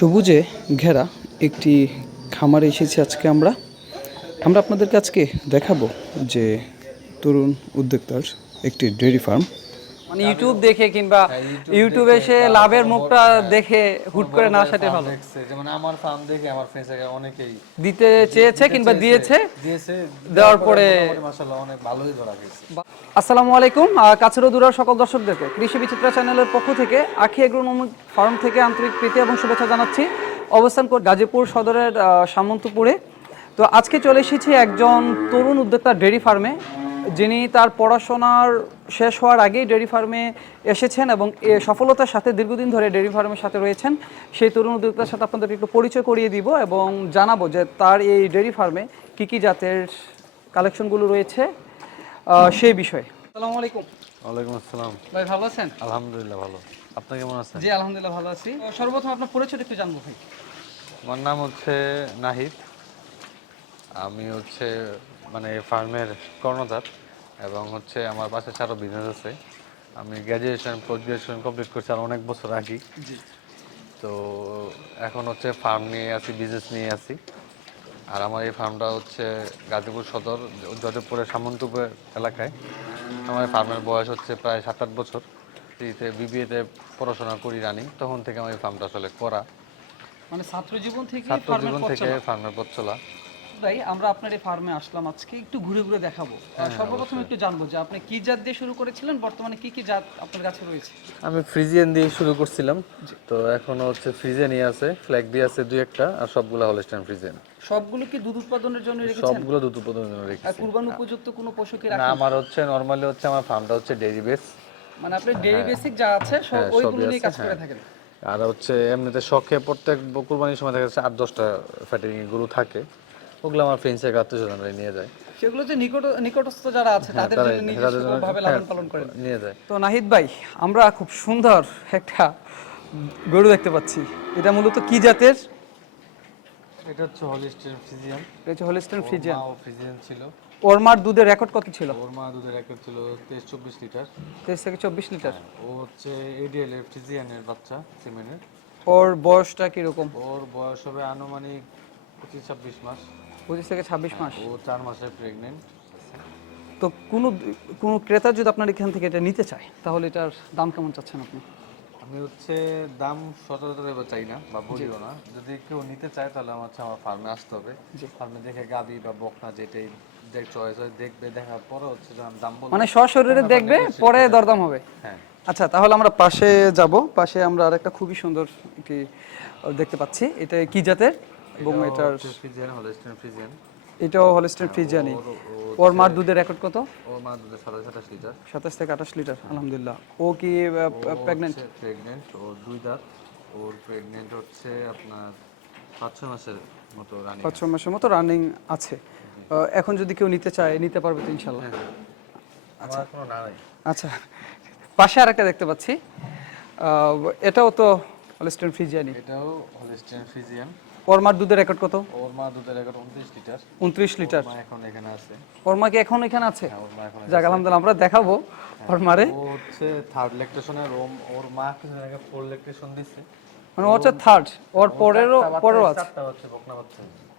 সবুজে ঘেরা একটি খামারে এসেছি আজকে আমরা। আমরা আপনাদেরকে আজকে দেখাবো যে তরুণ উদ্যোক্তার একটি ডেয়ারি ফার্ম। মানে ইউটিউব দেখে কিংবা ইউটিউবে এসে লাভের মুখটা দেখে হুট করে না সাথে ভালো। যেমন আমার ফার্ম দেখে আমার ফ্রেন্ডস অনেকেই দিতে চেয়েছে কিংবা দিয়েছে দিয়েছে দেওয়ার পরে মাশাআল্লাহ অনেক ভালোই ধরা গেছে আসসালামু আলাইকুম কাছের ও দূরের সকল দর্শকদেরকে কৃষি বিচিত্রা চ্যানেলের পক্ষ থেকে আখি এগ্রোনমিক ফার্ম থেকে আন্তরিক প্রীতি এবং শুভেচ্ছা জানাচ্ছি। অবস্থান কর গাজীপুর সদরের সামন্তপুরে। তো আজকে চলে এসেছি একজন তরুণ উদ্যোক্তা ডেয়ারি ফার্মে। যিনি তার পড়াশোনার শেষ হওয়ার আগেই ডেয়ারি ফার্মে এসেছেন এবং এ সফলতার সাথে দীর্ঘদিন ধরে ডেয়ারি ফার্মের সাথে রয়েছেন সেই তরুণ উদ্যোক্তার সাথে আপনাদের একটু পরিচয় করিয়ে দিব এবং জানাব যে তার এই ডেয়ারি ফার্মে কী কী জাতের কালেকশনগুলো রয়েছে সেই বিষয়ে। আসসালামু আলাইকুম। ওয়ালাইকুম আসসালাম। ভাই ভালো আছেন? আলহামদুলিল্লাহ ভালো। আপনি কেমন আছেন? জি আলহামদুলিল্লাহ ভালো আছি। সর্বপ্রথম আপনার পরিচয় একটু জানব ভাই। আমার নাম হচ্ছে নাহিদ। আমি হচ্ছে মানে ফার্মের কর্ণধার এবং হচ্ছে আমার পাশে আরও বিজনেস আছে। আমি গ্র্যাজুয়েশন পোস্ট গ্রাজুয়েশন কমপ্লিট করছি আর অনেক বছর আগে তো এখন হচ্ছে ফার্ম নিয়ে আছি বিজনেস নিয়ে আছি। আর আমার এই ফার্মটা হচ্ছে গাজীপুর সদর যাদবপুরের সামন্তপুর এলাকায়। আমার ফার্মের বয়স হচ্ছে প্রায় সাত আট বছর। সিতে বিবিএতে পড়াশোনা করি রানিং তখন থেকে আমার এই ফার্মটা আসলে করা। মানে ছাত্র জীবন থেকে ছাত্র জীবন থেকে ফার্মের পথ চলা। ভাই আমরা আপনার এই ফার্মে আসলাম আজকে। একটু ঘুরে ঘুরে দেখাবো। হ্যাঁ, আর সর্বপ্রথম একটু জানব যে আপনি কি জাত দিয়ে শুরু করেছিলেন? বর্তমানে কি কি জাত আপনার কাছে রয়েছে? আমি ফ্রিজিয়ান দিয়ে শুরু করছিলাম। তো এখন হচ্ছে ফ্রিজিয়ানই আছে ফ্ল্যাগ দিয়ে আছে দুই একটা আর সবগুলো হলস্টাইন ফ্রিজিয়ান। সবগুলো কি দুধ উৎপাদনের জন্য রেখেছেন? সবগুলো দুধ উৎপাদনের জন্য রেখেছি। কুরবান উপযুক্ত কোনো পশু কি না আমার হচ্ছে নর্মালি হচ্ছে আমার ফার্মটা হচ্ছে ডেইরি বেস মানে আপনি ডেইরি বেসিক যা আছে সব হ্যাঁ, ওইগুলো নিয়ে কাজ করে হ্যাঁ। থাকেন? আর হচ্ছে এমনিতে শখে প্রত্যেক কুরবানির সময় দেখা যাচ্ছে আট দশটা ফ্যাটিং গরু থাকে। ওগুলো আমার ফ্রেন্ডসের আত্মীয় স্বজনরা নিয়ে যায়। সেগুলো যে নিকট নিকটস্থ যারা আছে তাদের হ্যাঁ, জন্য নিজস্বভাবে হ্যাঁ, লালন পালন করেন নিয়ে যায়। তো নাহিদ ভাই আমরা খুব সুন্দর একটা গরু দেখতে পাচ্ছি। এটা মূলত কি জাতের? এটা হচ্ছে হলিস্টের ফ্রিজিয়ান এটা হচ্ছে হলিস্টেন ফ্রিজিয়ান ও ফ্রিজিয়ান ছিল। ওর মার দুধের রেকর্ড কত ছিল? ওর মা দুধের এক ছিল তেইশ চব্বিশ লিটার। তেইশ থেকে চব্বিশ লিটার। ও হচ্ছে এডিএল এর ফ্রিজিয়ানের বাচ্চা সিমেনের ওর বয়সটা কীরকম? ওর বয়স হবে আনুমানিক পঁচিশ ছাব্বিশ মাস। পঁচিশ থেকে ছাব্বিশ মাস। ও চার মাসে প্রেগনেন্ট তো কোনো কোনো ক্রেতা যদি আপনার এখান থেকে এটা নিতে চায় তাহলে এটার দাম কেমন চাচ্ছেন আপনি? আমি হচ্ছে দাম সচরাচর চাই না বা বলিও না। যদি কেউ নিতে চায় তাহলে আমার হচ্ছে আমার ফার্মে আসতে হবে। ফার্মে দেখে গাবি বা বকনা যেটাই দেখ চয়েস হয় দেখবে দেখার পরে হচ্ছে দাম বলব। মানে সশরীরে দেখবে পরে দরদাম হবে? হ্যাঁ। আচ্ছা তাহলে আমরা পাশে যাব। পাশে আমরা আরেকটা খুবই সুন্দর একটি দেখতে পাচ্ছি। এটা কি জাতের? এবং এটার ফ্রিজিয়ান হলস্টেন ফ্রিজিয়ান। এটাও হলিস্টেন ফ্রিজিয়ানি ওর মার দুধের রেকর্ড কত? ওর মা দুধের সাতাশ আঠাশ লিটার সাতাশ থেকে আঠাশ লিটার আলহামদুলিল্লাহ। ও কি প্রেগনেন্ট প্রেগনেন্ট ওর দুই দাঁত। ওর প্রেগনেন্ট হচ্ছে আপনার পাঁচ ছয় মাসের মতো রানিং পাঁচ ছ মাসের মতো রানিং আছে। এখন যদি কেউ নিতে চায় নিতে পারবে তো ইনশাল্লাহ আমার কোনো না আচ্ছা। পাশে আরেকটা দেখতে পাচ্ছি। এটাও তো হলিস্টেন ফ্রিজিয়ানি এটাও হলিস্টেন ফ্রিজিয়ান। ওর মার দুধের রেকর্ড কত? ওর মা দুধের এখন উনত্রিশ লিটার। উনত্রিশ লিটার। এখন এখানে আছে। ওর মা কি এখন এখানে আছে? হ্যাঁ ওর যাক আলহামদুলিল্লাহ আমরা দেখাবো ওর মারে ও হচ্ছে থার্ড লেকটেশনের ওর মা কিছুদিন আগে ফোর লেকটেশন দিচ্ছে মানে ও হচ্ছে থার্ড ওর পরেরও পরেরও আছে।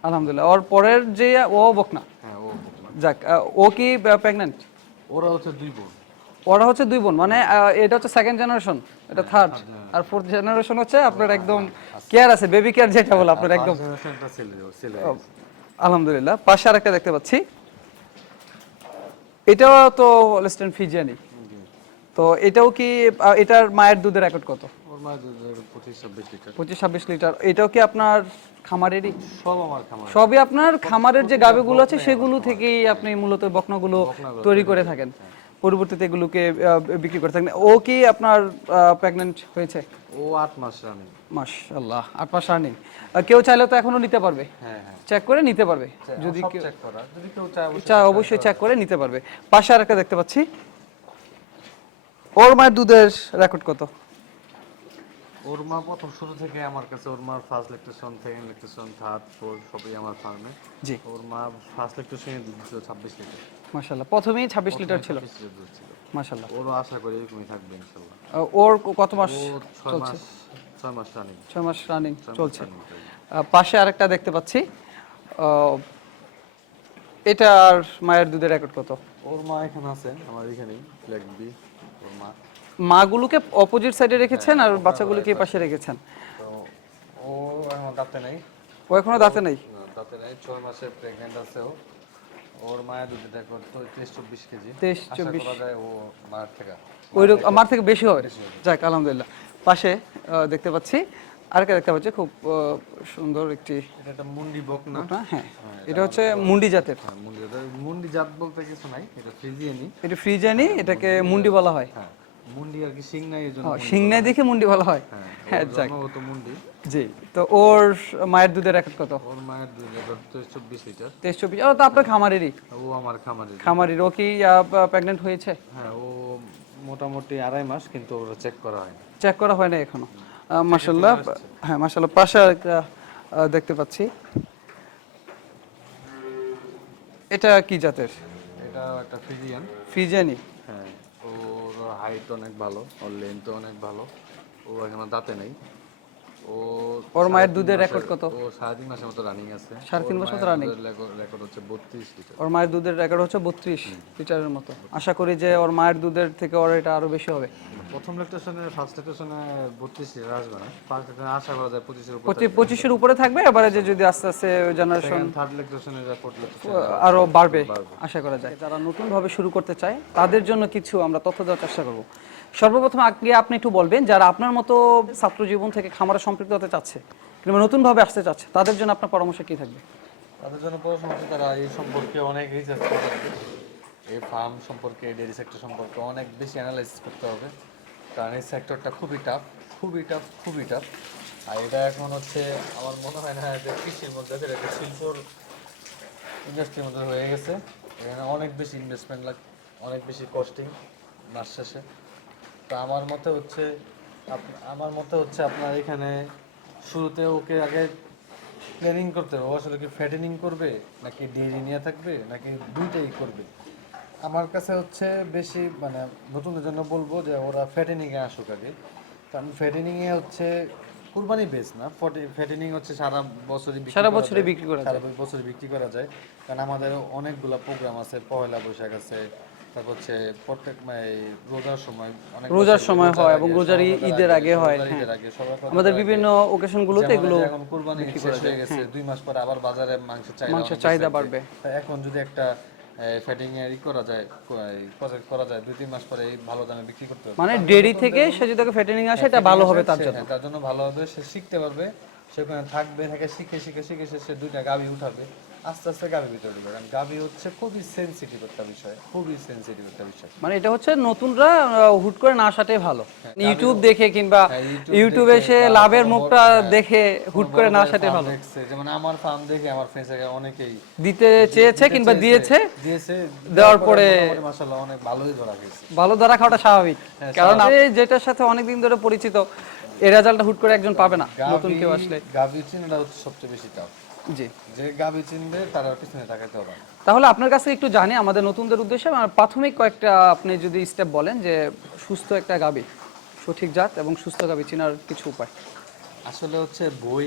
আলহামদুলিল্লাহ ওর পরের যে ও বকনা। হ্যাঁ ও বকনা। যাক ও কি প্রেগনেন্ট ওরা হচ্ছে দুই বোন। ওরা হচ্ছে দুই বোন মানে এটা হচ্ছে সেকেন্ড জেনারেশন এটা থার্ড আর ফোর্থ জেনারেশন হচ্ছে আপনার একদম কেয়ার আছে বেবি কেয়ার যেটা বলে আপনার একদম। ছেলে আলহামদুলিল্লাহ পাশে আরেকটা দেখতে পাচ্ছি। এটাও তো ওয়েস্টার্ন ফিজিয়ানি তো এটাও কি এটার মায়ের দুধের রেকর্ড কত? পঁচিশ ছাব্বিশ লিটার। পঁচিশ ছাব্বিশ লিটার। এটাও কি আপনার খামারেরই? সব আমার খামার। সবই আপনার খামারের যে গাবেগুলো আছে সেগুলো থেকেই আপনি মূলত বকনাগুলো তৈরি করে থাকেন। পরবর্তীতে এগুলোকে বিক্রি করে থাকেন। ও কি আপনার প্রেগনেন্ট হয়েছে? ও আট মাস রানি মাশাআল্লাহ আট মাস রানিং কেউ চাইলে তো এখনও নিতে পারবে। হ্যাঁ হ্যাঁ। চেক করে নিতে পারবে। যদি কেউ চেক করা। যদি কেউ চায় অবশ্যই চায় অবশ্যই চেক করে নিতে পারবে। পাশে আরেকটা দেখতে পাচ্ছি। ওর মায়ের দুধের রেকর্ড কত? ওর মা প্রথম শুরু থেকে আমার কাছে ওর মার first lactation second lactation third four সবই আমার ফার্মে জি। ওর মা ফার্স্ট দুধ ছিল ছাব্বিশ লিটার। মাশাল্লাহ প্রথমেই ছাব্বিশ লিটার ছিল? দুধ ছিল। মাশাল্লাহ ওরও আশা করি এরকমই থাকবে ইনশাল্লাহ ওর কত মাস ও ছয় মাস রানিং ছয় মাস রানিং চলছে। পাশে আরেকটা দেখতে পাচ্ছি। আহ, এটার মায়ের দুধের রেকর্ড কত? ওর মা এখানে আছে আমার এখানেই ফ্ল্যাগ বি ওর মা। মাগুলোকে অপোজিট সাইডে রেখেছেন আর বাচ্চাগুলোকে এই পাশে রেখেছেন? ও এখন দাঁতে নেই। ও এখনও দাঁতে নেই? দাঁতে নেই ছয় মাসে প্রেগনেন্ট আছে ও। ওর মায়ের দুধ রেকর্ড তো তেইশ চব্বিশ কেজি। 23, আশা 24 ও মায়ের থেকে। ওই আমার থেকে বেশি হবে? যাক আলহামদুলিল্লাহ। পাশে দেখতে পাচ্ছি আরেকটা দেখতে পাচ্ছি খুব সুন্দর একটি এটা মুন্ডি বক না? হ্যাঁ। এটা হচ্ছে মুন্ডি জাতের। হ্যাঁ মুন্ডি জাত। বলতে কিছু নাই এটা ফ্রিজিয়ানি। এটা ফ্রিজানি এটাকে মুন্ডি বলা হয়। হ্যাঁ মুন্ডি আর কি সিং নাই এই জন্য ও, নাই দেখে মুন্ডি বলা হয়? হ্যাঁ হ্যাঁ ওর যাক। জন্মগত মুন্ডি। জি তো ওর মায়ের দুধের রেকর্ড কত? ওর মায়ের দুধ রেকর্ড তেইশ চব্বিশ লিটার। তেইশ চব্বিশ ও তো আপনার খামারেরই? ও আমার খামারে খামারির ও কি প্রেগনেন্ট হয়েছে? হ্যাঁ ও মোটামুটি আড়াই মাস কিন্তু ওরা চেক করা হয়নি। চেক করা হয় না এখনও? মাসাল্লাহ হ্যাঁ মাসাল্লাহ পাশে একটা দেখতে পাচ্ছি। এটা কি জাতের? এটা একটা ফ্রিজিয়ান ফ্রিজানি হ্যাঁ ওর হাইট অনেক ভালো ওর লেন্থ অনেক ভালো ও এখনও দাঁতে নেই। ও ওর মায়ের দুধের record কত? ও সাড়ে তিন মাসের মতো রানিং আছে। সাড়ে তিন মাসের মতো? দুধের রেকর্ড হচ্ছে বত্রিশ লিটার ওর মায়ের দুধের রেকর্ড হচ্ছে বত্রিশ লিটারের মতো। আশা করি যে ওর মায়ের দুধের থেকে ওর এটা আরও বেশি হবে। প্রথম লেকটেশনে ফার্স্ট লেকটেশনে বত্রিশ লিটার আসবে না ফার্স্ট লেকটেশনে আশা করা যায় পঁচিশের উপর পঁচিশ পঁচিশের উপরে থাকবে এবারে যে যদি আস্তে আস্তে জেনারেশন থার্ড লেকটেশনে যা ফোর্থ আরও বাড়বে আশা করা যায়। যারা নতুনভাবে শুরু করতে চায় তাদের জন্য কিছু আমরা তথ্য দেওয়ার চেষ্টা করব। সর্বপ্রথম আগে আপনি একটু বলবেন যারা আপনার মতো ছাত্র জীবন থেকে খামারে সম্পৃক্ত হতে চাচ্ছে কিংবা নতুনভাবে আসতে চাচ্ছে তাদের জন্য আপনার পরামর্শ কি থাকবে? তাদের জন্য করতে তারা এই সম্পর্কে অনেক রিসার্চ করতে এই ফার্ম সম্পর্কে ডেয়ারি সেক্টর সম্পর্কে অনেক বেশি অ্যানালাইসিস করতে হবে। কারণ এই সেক্টরটা খুবই টাফ খুবই টাফ খুবই টাফ আর এটা এখন হচ্ছে আমার মনে হয় না যে কৃষির মধ্যে এটা একটা শিল্পর ইন্ডাস্ট্রির মধ্যে হয়ে গেছে। এখানে অনেক বেশি ইনভেস্টমেন্ট লাগ, অনেক বেশি কস্টিং মাস শেষে। তো আমার মতে হচ্ছে আমার মতে হচ্ছে আপনার এখানে শুরুতে ওকে আগে প্ল্যানিং করতে হবে। আসলে কি ফ্যাটেনিং করবে, নাকি ডেয়ারি নিয়ে থাকবে, নাকি দুইটাই করবে? আমার কাছে হচ্ছে বেশি মানে নতুনদের জন্য বলব যে ওরা ফ্যাটেনিংয়ে আসুক আগে কারণ ফ্যাটেনিংয়ে হচ্ছে কুরবানি বেস না ফ্যাটেনিং হচ্ছে সারা বছরই বিক্রি সারা বছরই বিক্রি করা সারা বছর বিক্রি করা যায় কারণ আমাদের অনেকগুলো প্রোগ্রাম আছে পয়লা বৈশাখ আছে তারপর হচ্ছে প্রত্যেক মানে রোজার সময় অনেক রোজার সময় হয় এবং রোজার ঈদের আগে হয়, হ্যাঁ। ঈদের আগে, সবার আমাদের আগে। বিভিন্ন ওকেশনগুলোতে যেমন এগুলো এখন কুরবানি শেষ হয়ে গেছে দুই মাস পরে আবার বাজারে মাংসের চাহিদা অনেক চাহিদা বাড়বে। এখন যদি একটা ফ্যাটিং এর করা যায় প্রজেক্ট করা যায় দুই তিন মাস পরে ভালো দামে বিক্রি করতে হবে। মানে ডেরি থেকে সে যদি ফ্যাটেনিং আসে এটা ভালো হবে তার জন্য। হ্যাঁ, তার জন্য ভালো হবে সে শিখতে পারবে। সেখানে থাকবে থাকে শিখে শিখে শিখে সে- সে দুইটা গাবি উঠাবে। আস্তে আস্তে গাবি ভিতরে ঢুকবে কারণ গাবি হচ্ছে খুবই সেনসিটিভ একটা বিষয় খুবই সেনসিটিভ একটা বিষয়। মানে এটা হচ্ছে নতুনরা হুট করে না আসাটাই ভালো। ইউটিউব দেখে কিংবা হ্যাঁ, YouTube ইউটিউবে দেখে এসে লাভের মুখটা দেখে হুট করে না আসাটাই ভালো। যেমন আমার ফার্ম দেখে আমার ফ্রেন্ডস অনেকেই দিতে চেয়েছে কিংবা দিয়েছে দিয়েছে দেওয়ার পরে মাশাআল্লাহ অনেক ভালোই ধরা গেছে ভালো ধরা খাওয়াটা স্বাভাবিক। হ্যাঁ, কারণ যেটার সাথে অনেকদিন ধরে পরিচিত এই রেজাল্টটা হুট করে একজন পাবে না নতুন কেউ আসলে। গাবি চিনাটা সবচেয়ে বেশি টাফ জি। যে গাবি চিনবে তারা পিছনে তাকাতে হবে তাহলে আপনার কাছে একটু জানি আমাদের নতুনদের উদ্দেশ্যে আমার প্রাথমিক কয়েকটা আপনি যদি স্টেপ বলেন যে সুস্থ একটা গাবি সঠিক জাত এবং সুস্থ গাবি চেনার কিছু উপায়। আসলে হচ্ছে বই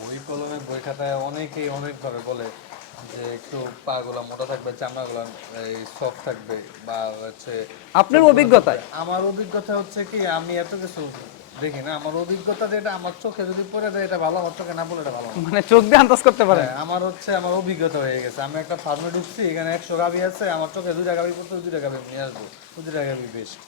বই কলমে বই খাতায় অনেকেই অনেকভাবে বলে যে একটু পাগুলা মোটা থাকবে চামড়াগুলা এই সফট থাকবে বা হচ্ছে আপনার অভিজ্ঞতায়? আমার অভিজ্ঞতা হচ্ছে কি আমি এত কিছু দেখি না আমার অভিজ্ঞতা যেটা আমার চোখে যদি পড়ে যায় এটা ভালো আমার চোখে না পড়লে এটা ভালো মানে চোখ দিয়ে আন্দাজ করতে পারেন? হ্যাঁ, আমার হচ্ছে আমার অভিজ্ঞতা হয়ে গেছে। আমি একটা ফার্মে ঢুকছি এখানে একশো গাভি আছে আমার চোখে দুইটা গাভি পড়তে দুইটা গাভি নিয়ে আসব দুইটা গাভি বেস্ট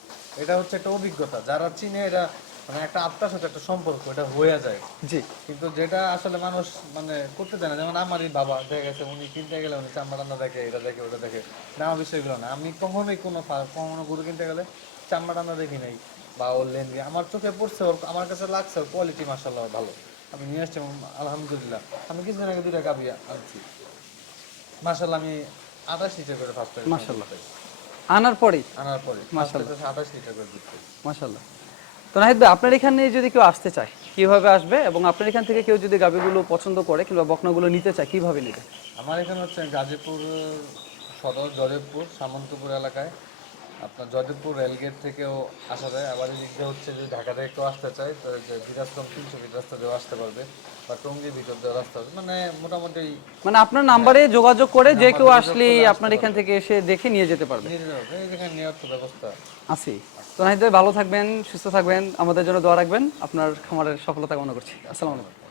এটা হচ্ছে একটা অভিজ্ঞতা। যারা চিনে এটা মানে একটা আত্মার সাথে একটা সম্পর্ক এটা হয়ে যায়। জি। কিন্তু যেটা আসলে মানুষ মানে করতে চায় না যেমন আমারই বাবা দেখা গেছে উনি কিনতে গেলে উনি চামড়া রান্না দেখে এটা দেখে ওটা দেখে। না আমার বিষয়গুলো না। আমি কখনোই কোনো কখনো গরু কিনতে গেলে চামড়া রান্না দেখি নাই। বা ওর লেনদি আমার চোখে পড়ছে ওর আমার কাছে লাগছে ওর কোয়ালিটি মাসাল্লাহ ভালো। আমি নিয়ে আসছি আলহামদুলিল্লাহ। আমি কিছুদিন আগে দুইটা গাবি আনছি। মাসাল্লাহ আমি আঠাশ লিটার করে ফার্স্ট মাশাআল্লাহ। আনার পরেই আনার পরে। আঠাশ লিটার করে দুধ পেয়েছি। মাশাল্লাহ তো নাহিদ ভাই আপনার এখানে যদি কেউ আসতে চায় কীভাবে আসবে? এবং আপনার এখান থেকে কেউ যদি গাবিগুলো পছন্দ করে কিংবা বকনাগুলো নিতে চায় কীভাবে নেবে? আমার এখানে হচ্ছে গাজীপুর সদর জয়দেবপুর সামন্তপুর এলাকায় আপনার জয়দেবপুর রেলগেট থেকেও আসা যায়। আবার এদিক দিয়ে হচ্ছে যদি ঢাকা থেকে কেউ আসতে চায় তো যে বিরাজগঞ্জ তিনশো ফিট রাস্তা দিয়েও আসতে পারবে বা টঙ্গির ভিতর দিয়ে রাস্তা মানে মোটামুটি মানে আপনার নাম্বারে যোগাযোগ করে যে কেউ আসলেই আপনার এখান থেকে এসে দেখে নিয়ে যেতে পারবে। নিয়ে যেতে পারবে। এই নেওয়ার তো ব্যবস্থা আছি। তো নাহিদ ভাই ভালো থাকবেন সুস্থ থাকবেন। আমাদের জন্য দোয়া রাখবেন। আপনার খামারের সফলতা কামনা করছি। আসসালামু আলাইকুম।